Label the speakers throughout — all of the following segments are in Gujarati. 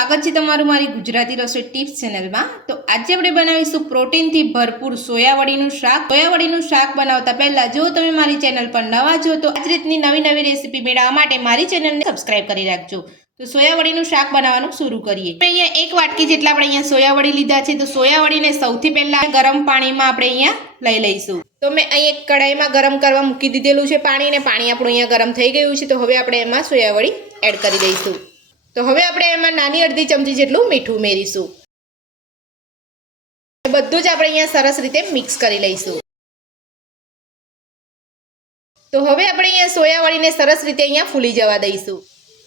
Speaker 1: સ્વાગત છે તમારું મારી ગુજરાતી રસોઈ ટિપ્સ ચેનલમાં. તો આજે આપણે બનાવીશું પ્રોટીનથી ભરપૂર સોયાવડીનું શાક. સોયાવડીનું શાક બનાવતા પહેલા જો તમે મારી ચેનલ પર નવા છો, તો આ જ રીતની નવી નવી રેસીપી મેળવવા માટે મારી ચેનલને સબસ્ક્રાઇબ કરી રાખજો. તો સોયાવડીનું શાક બનાવવાનું શરૂ કરીએ. અહીંયા એક વાટકી જેટલા આપણે અહીંયા સોયાવડી લીધા છે, તો સોયાવડીને સૌથી પહેલા ગરમ પાણીમાં આપણે અહીંયા લઈ લઈશું. તો મેં અહીં એક કડાઈમાં ગરમ કરવા મૂકી દીધેલું છે પાણી ને પાણી આપણું અહીંયા ગરમ થઈ ગયું છે, તો હવે આપણે એમાં સોયાવડી એડ કરી દઈશું. તો હવે આપણે એમાં નાની અડધી ચમચી જેટલું મીઠું ઉમેરીશું. બધું જ આપણે અહીંયા સરસ રીતે મિક્સ કરી લઈશું. તો હવે આપણે અહીંયા સોયાવડીને સરસ રીતે અહીંયા ફૂલી જવા દઈશું.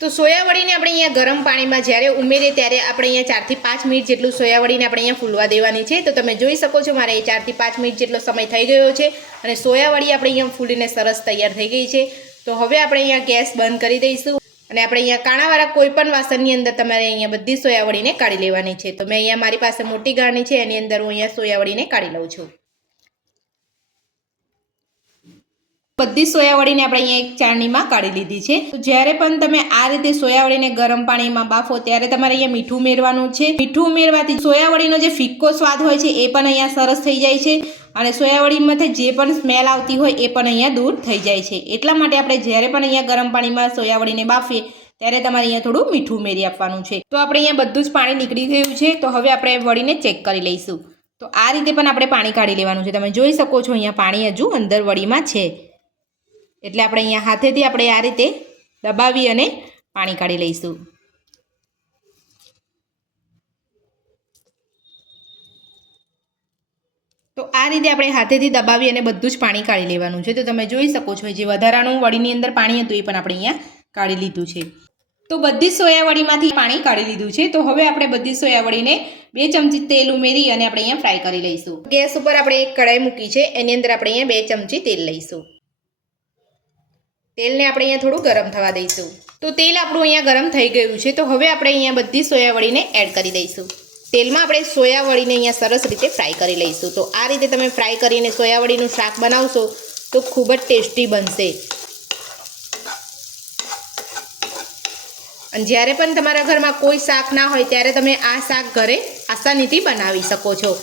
Speaker 1: તો સોયાવડીને આપણે અહીંયા ગરમ પાણીમાં જ્યારે ઉમેરીએ ત્યારે આપણે અહીંયા ચારથી પાંચ મિનિટ જેટલું સોયાવડીને આપણે અહીંયા ફૂલવા દેવાની છે. તો તમે જોઈ શકો છો મારે ચારથી પાંચ મિનિટ જેટલો સમય થઈ ગયો છે અને સોયાવડી આપણે અહીંયા ફૂલીને સરસ તૈયાર થઈ ગઈ છે. તો હવે આપણે અહીંયા ગેસ બંધ કરી દઈશું. અને આપણે અહીંયા કાણાવાળા કોઈ પણ વાસણની અંદર તમારે અહીંયા બધી સોયાવળીને કાઢી લેવાની છે. તો મેં અહીંયા મારી પાસે મોટી ગાણી છે, એની અંદર હું અહીંયા સોયાવળીને કાઢી લઉં છું. બધી સોયાવડીને આપણે અહીંયા એક ચાળણીમાં કાઢી લીધી છે. તો જ્યારે પણ તમે આ રીતે સોયાવડીને ગરમ પાણીમાં બાફો, ત્યારે તમારે અહીંયા મીઠું ઉમેરવાનું છે. મીઠું ઉમેરવાથી સોયાવડીનો જે ફિક્કો સ્વાદ હોય છે, એ પણ અહીંયા સરસ થઈ જાય છે અને સોયાવડીમાંથી જે પણ સ્મેલ આવતી હોય, એ પણ અહીંયા દૂર થઈ જાય છે. એટલા માટે આપણે જ્યારે પણ અહીંયા ગરમ પાણીમાં સોયાવડીને બાફીએ, ત્યારે તમારે અહીંયા થોડું મીઠું ઉમેરી આપવાનું છે. તો આપણે અહીંયા બધું જ પાણી નીકળી ગયું છે. તો હવે આપણે વળીને ચેક કરી લઈશું. તો આ રીતે પણ આપણે પાણી કાઢી લેવાનું છે. તમે જોઈ શકો છો, અહીંયા પાણી હજુ અંદર વળીમાં છે. એટલે આપણે અહીંયા હાથેથી આપણે આ રીતે દબાવી અને પાણી કાઢી લઈશું. તો આ રીતે આપણે હાથેથી દબાવી અને બધું જ પાણી કાઢી લેવાનું છે. તો તમે જોઈ શકો છો, જે વધારાનું વડીની અંદર પાણી હતું એ પણ આપણે અહીંયા કાઢી લીધું છે. તો બધી સોયાવડીમાંથી પાણી કાઢી લીધું છે. તો હવે આપણે બધી સોયાવડીને બે ચમચી તેલ ઉમેરી અને આપણે અહીંયા ફ્રાય કરી લઈશું. ગેસ ઉપર આપણે એક કઢાઈ મૂકી છે. એની અંદર આપણે અહીંયા બે ચમચી તેલ લઈશું. તેલને આપણે અહીંયા થોડું ગરમ થવા દઈશું. તો તેલ આપણું અહીંયા ગરમ થઈ ગયું છે, તો હવે આપણે અહીંયા બધી સોયાવળીને એડ કરી દઈશું. તેલમાં આપણે સોયાવળીને અહીંયા સરસ રીતે ફ્રાય કરી લઈશું. તો આ રીતે તમે ફ્રાય કરીને સોયાવળીનું શાક બનાવશો, તો ખૂબ જ ટેસ્ટી બનશે. અને જ્યારે પણ તમારા ઘરમાં કોઈ શાક ના હોય, ત્યારે તમે આ શાક ઘરે આસાનીથી બનાવી શકો છો.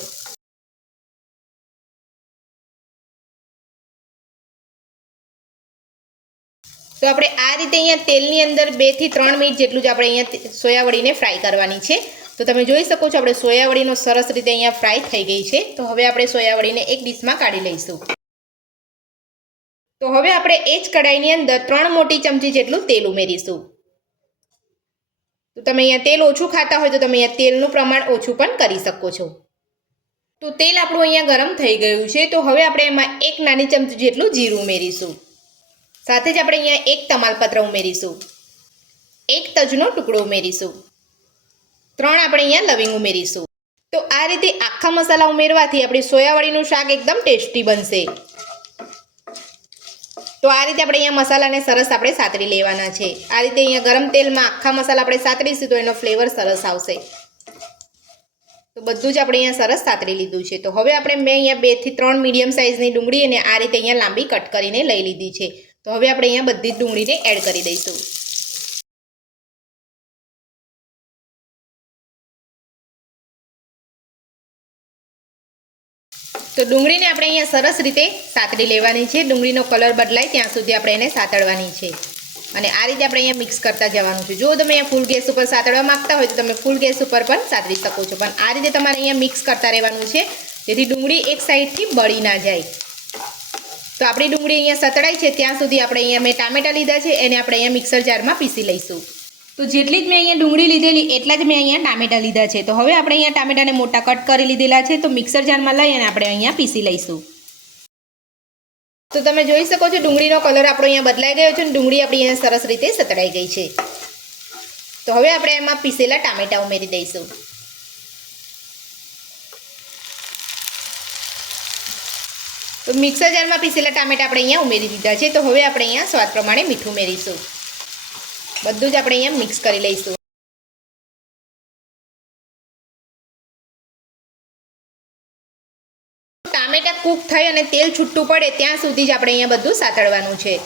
Speaker 1: તો આપણે આ રીતે અહીંયા તેલની અંદર બેથી ત્રણ મિનિટ જેટલું જ આપણે અહીંયા સોયાવડીને ફ્રાય કરવાની છે. તો તમે જોઈ શકો છો આપણે સોયાવડીનો સરસ રીતે અહીંયા ફ્રાય થઈ ગઈ છે. તો હવે આપણે સોયાવડીને એક ડીશમાં કાઢી લઈશું. તો હવે આપણે એ જ કઢાઈની અંદર ત્રણ મોટી ચમચી જેટલું તેલ ઉમેરીશું. તો તમે અહીંયા તેલ ઓછું ખાતા હોય તો તમે અહીંયા તેલનું પ્રમાણ ઓછું પણ કરી શકો છો. તો તેલ આપણું અહીંયા ગરમ થઈ ગયું છે. તો હવે આપણે એમાં એક નાની ચમચી જેટલું જીરું ઉમેરીશું. સાથે જ આપણે અહીંયા એક તમાલપત્ર ઉમેરીશું. એક તજનો ટુકડો ઉમેરીશું. ત્રણ આપણે અહીંયા લવિંગ ઉમેરીશું. તો આ રીતે આખા મસાલા ઉમેરવાથી આપણી સોયાવડીનું શાક એકદમ ટેસ્ટી બનશે. તો આ રીતે આપણે અહીંયા મસાલાને સરસ આપણે સાતરી લેવાના છે. આ રીતે અહીંયા ગરમ તેલમાં આખા મસાલા આપણે સાતરીશું તો એનો ફ્લેવર સરસ આવશે. તો બધું જ આપણે અહીંયા સરસ સાતરી લીધું છે. તો હવે આપણે મેં અહીંયા બેથી ત્રણ મીડિયમ સાઇઝની ડુંગળી અને આ રીતે અહીંયા લાંબી કટ કરીને લઈ લીધી છે. તો હવે આપણે અહીંયા બધી જ ડુંગળીને એડ કરી દઈશું. તો ડુંગળીને આપણે અહીંયા સરસ રીતે સાતરી લેવાની છે. ડુંગળીનો કલર બદલાય ત્યાં સુધી આપણે એને સાતડવાની છે. અને આ રીતે આપણે અહીંયા મિક્સ કરતા જવાનું છે. જો તમે અહીંયા ફૂલ ગેસ ઉપર સાતડવા માંગતા હોય તો તમે ફૂલ ગેસ ઉપર પણ સાતરી શકો છો. પણ આ રીતે તમારે અહીંયા મિક્સ કરતા રહેવાનું છે. જેથી ડુંગળી એક સાઈડથી બળી ના જાય. તો આપણી ડુંગળી અહીંયા સતળાઈ છે, ત્યાં સુધી આપણે અહીંયા મેં ટામેટા લીધા છે, એને આપણે અહીંયા મિક્સર જારમાં પીસી લઈશું. તો જેટલી જ મેં અહીંયા ડુંગળી લીધેલી, એટલા જ મેં અહીંયા ટામેટા લીધા છે. તો હવે આપણે અહીંયા ટામેટાને મોટા કટ કરી લીધેલા છે, તો મિક્સર જારમાં લઈ અને આપણે અહીંયા પીસી લઈશું. તો તમે જોઈ શકો છો, ડુંગળીનો કલર આપણો અહીંયા બદલાઈ ગયો છે અને ડુંગળી આપણી અહીંયા સરસ રીતે સતળાઈ ગઈ છે. તો હવે આપણે એમાં પીસેલા ટામેટા ઉમેરી દઈશું. તો મિક્સર જારમાં પીસેલા ટામેટા આપણે અહીંયા ઉમેરી દીધા છે. તો હવે આપણે અહીંયા સ્વાદ પ્રમાણે મીઠું ઉમેરીશું. બધું જ આપણે અહીંયા મિક્સ કરી લઈશું. ટામેટા કૂક થઈ અને તેલ છૂટું પડે ત્યાં સુધી જ આપણે અહીંયા બધું સાતળવાનું છે.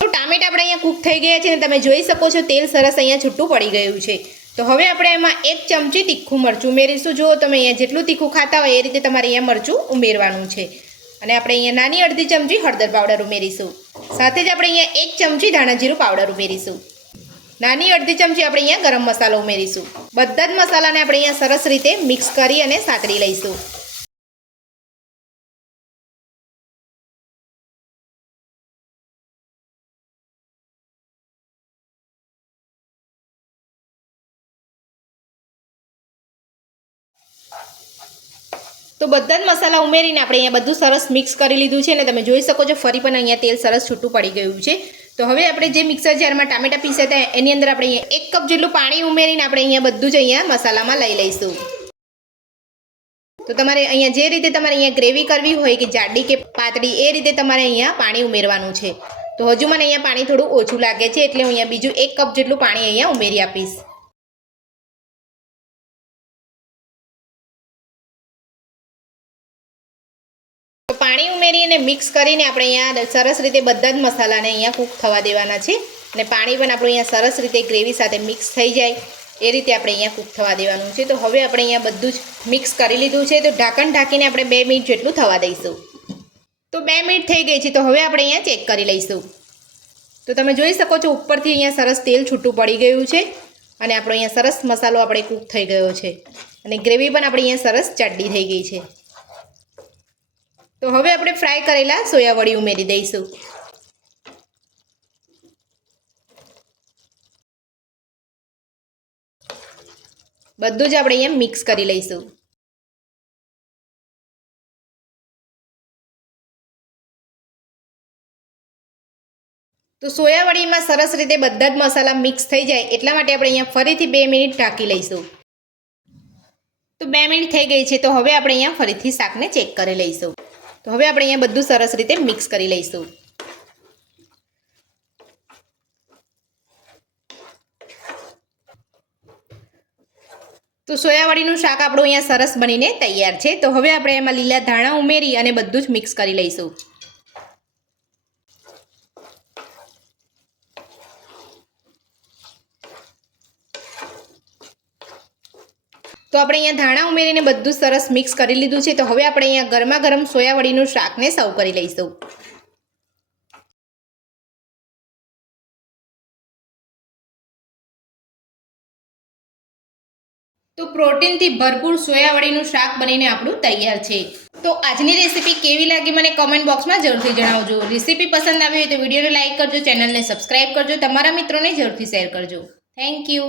Speaker 1: ટામેટા આપણે અહીંયા કૂક થઈ ગયા છે અને તમે જોઈ શકો છો તેલ સરસ અહીંયા છૂટું પડી ગયું છે. તો હવે આપણે એમાં એક ચમચી તીખું મરચું ઉમેરીશું. જો તમે અહીંયા જેટલું તીખું ખાતા હોય એ રીતે તમારે અહીંયા મરચું ઉમેરવાનું છે. અને આપણે અહીંયા નાની અડધી ચમચી હળદર પાવડર ઉમેરીશું. સાથે જ આપણે અહીંયા એક ચમચી ધાણાજીરું પાવડર ઉમેરીશું. નાની અડધી ચમચી આપણે અહીંયા ગરમ મસાલો ઉમેરીશું. બધા જ મસાલાને આપણે અહીંયા સરસ રીતે મિક્સ કરી અને સાતળી લઈશું. તો બધા જ મસાલા ઉમેરીને આપણે અહીંયા બધું સરસ મિક્સ કરી લીધું છે અને તમે જોઈ શકો છો, ફરી પણ અહીંયા તેલ સરસ છૂટું પડી ગયું છે. તો હવે આપણે જે મિક્સર જારમાં ટામેટા પીસ્યા હતા, એની અંદર આપણે અહીંયા એક કપ જેટલું પાણી ઉમેરીને આપણે અહીંયા બધું જ અહીંયા મસાલામાં લઈ લઈશું. તો તમારે અહીંયા જે રીતે તમારે અહીંયા ગ્રેવી કરવી હોય કે જાડી કે પાતળી, એ રીતે તમારે અહીંયા પાણી ઉમેરવાનું છે. તો હજુ મને અહીંયા પાણી થોડું ઓછું લાગે છે, એટલે હું અહીંયા બીજું એક કપ જેટલું પાણી અહીંયા ઉમેરી આપીશ. પાણી ઉમેરી અને મિક્સ કરીને આપણે અહીંયા સરસ રીતે બધા જ મસાલાને અહીંયા કૂક થવા દેવાના છે. અને પાણી પણ આપણું અહીંયા સરસ રીતે ગ્રેવી સાથે મિક્સ થઈ જાય. એ રીતે આપણે અહીંયા કૂક થવા દેવાનું છે. તો હવે આપણે અહીંયા બધું જ મિક્સ કરી લીધું છે. તો ઢાંકણ ઢાંકીને આપણે બે મિનિટ જેટલું થવા દઈશું. તો બે મિનિટ થઈ ગઈ છે. તો હવે આપણે અહીંયા ચેક કરી લઈશું. તો તમે જોઈ શકો છો, ઉપરથી અહીંયા સરસ તેલ છૂટું પડી ગયું છે. અને આપણો અહીંયા સરસ મસાલો આપણે કૂક થઈ ગયો છે. અને ગ્રેવી પણ આપણી અહીંયા સરસ ચડ્ડી થઈ ગઈ છે. તો હવે આપણે ફ્રાય કરેલા સોયાવડી ઉમેરી દઈશું. બધું જ આપણે અહીંયા મિક્સ કરી લઈશું. તો સોયાવડીમાં સરસ રીતે બધા જ મસાલા મિક્સ થઈ જાય એટલા માટે આપણે અહીંયા ફરીથી બે મિનિટ ઢાંકી લઈશું. તો બે મિનિટ થઈ ગઈ છે તો હવે આપણે અહીંયા ફરીથી શાકને ચેક કરી લઈશું. તો હવે આપણે અહીંયા બધું સરસ રીતે મિક્સ કરી લઈશું. તો સોયાવાળીનું શાક આપણું અહીંયા સરસ બનીને તૈયાર છે. તો હવે આપણે એમાં લીલા ધાણા ઉમેરી અને બધું જ મિક્સ કરી લઈશું. તો આપણે અહીંયા ધાણા ઉમેરીને બધું સરસ મિક્સ કરી લીધું છે. તો હવે આપણે અહીંયા ગરમા ગરમ સોયાવડીનું શાકને સર્વ કરી લઈશું. તો પ્રોટીનથી ભરપૂર સોયાવડીનું શાક બનીને આપણું તૈયાર છે. તો આજની રેસીપી કેવી લાગી મને કમેન્ટ બોક્સમાં જરૂરથી જણાવજો. રેસીપી પસંદ આવી હોય તો વિડીયોને લાઇક કરજો, ચેનલને સબસ્ક્રાઇબ કરજો, તમારા મિત્રોને જરૂરથી શેર કરજો. Thank you